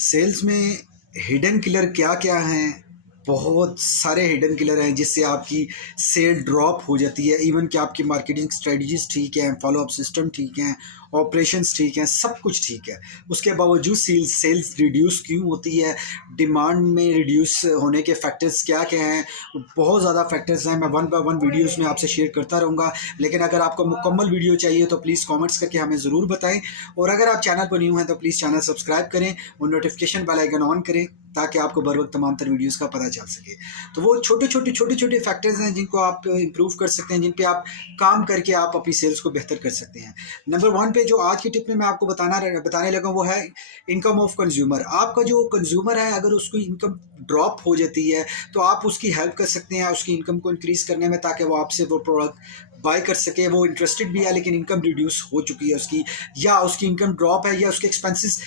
Sales में hidden killer क्या-क्या हैं? बहुत सारे हिडन किलर हैं जिससे आपकी सेल ड्रॉप हो जाती है। इवन कि आपकी मार्केटिंग स्ट्रेटजीज़ ठीक हैं, फ़ॉलो-अप सिस्टम ठीक हैं, ऑपरेशंस ठीक हैं, सब कुछ ठीक है। उसके बावजूद सेल्स रिड्यूस क्यों होती है? डिमांड में रिड्यूस होने के फैक्टर्स क्या-क्या हैं? बहुत ज़्यादा फैक्टर्स हैं। मैं वन बाय वन वीडियोज़ में आपसे शेयर करता रहूँगा। लेकिन अगर आपको मुकम्मल वीडियो चाहिए तो प्लीज़ कमेंट्स करके हमें ज़रूर बताएँ, और अगर आप चैनल पर न्यू हैं तो प्लीज़ चैनल सब्सक्राइब करें और नोटिफिकेशन बेल आइकन ऑन करें ताकि आपको बर वक्त तमाम तर वीडियोज़ का पता चल सके। तो वो छोटे-छोटे फैक्टर्स हैं जिनको आप इम्प्रूव कर सकते हैं, जिन पे आप काम करके आप अपनी सेल्स को बेहतर कर सकते हैं। नंबर 1 पे जो आज की टिप में मैं आपको बताने लगा हूँ वो है इनकम ऑफ कंज्यूमर। आपका जो कंज्यूमर है अगर उसकी इनकम ड्रॉप हो जाती है तो आप उसकी हेल्प कर सकते हैं उसकी इनकम को इंक्रीज़ करने में, ताकि वो आपसे वो प्रोडक्ट बाय कर सके। वो इंटरेस्टेड भी है लेकिन इनकम रिड्यूस हो चुकी है उसकी, या उसकी इनकम ड्रॉप है, या उसके एक्सपेंसेस